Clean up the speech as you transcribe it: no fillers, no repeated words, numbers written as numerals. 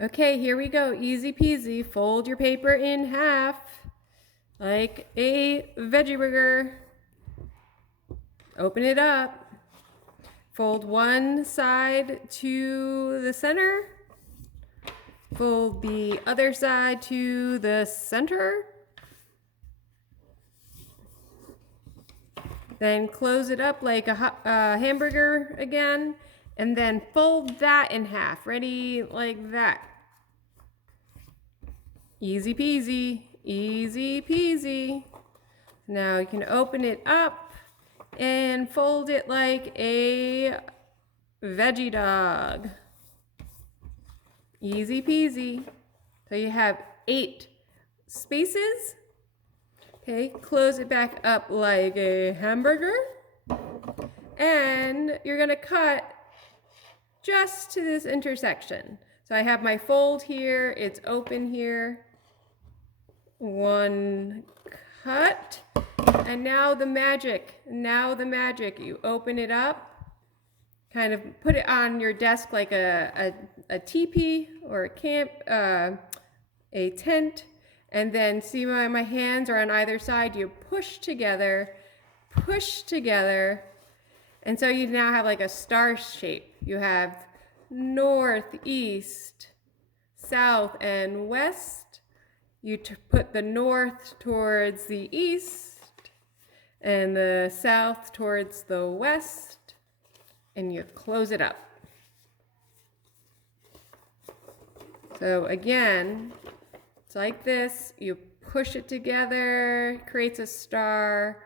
Okay, here we go. Easy peasy. Fold your paper in half like a veggie burger. Open it up. Fold one side to the center. Fold the other side to the center. Then close it up like a hamburger again. And then fold that in half. Ready? Like that. Easy peasy. Easy peasy. Now you can open it up and fold it like a veggie dog. Easy peasy. So you have 8 spaces. Okay, close it back up like a hamburger. And you're gonna cut just to this intersection. So I have my fold here, it's open here. One cut. And now the magic. You open it up, kind of put it on your desk like a teepee or a camp, a tent, and then see my hands are on either side. You push together, and so you now have like a star shape. You have north, east, south, and west. You put the north towards the east and the south towards the west, and you close it up. So again, it's like this. You push it together, creates a star.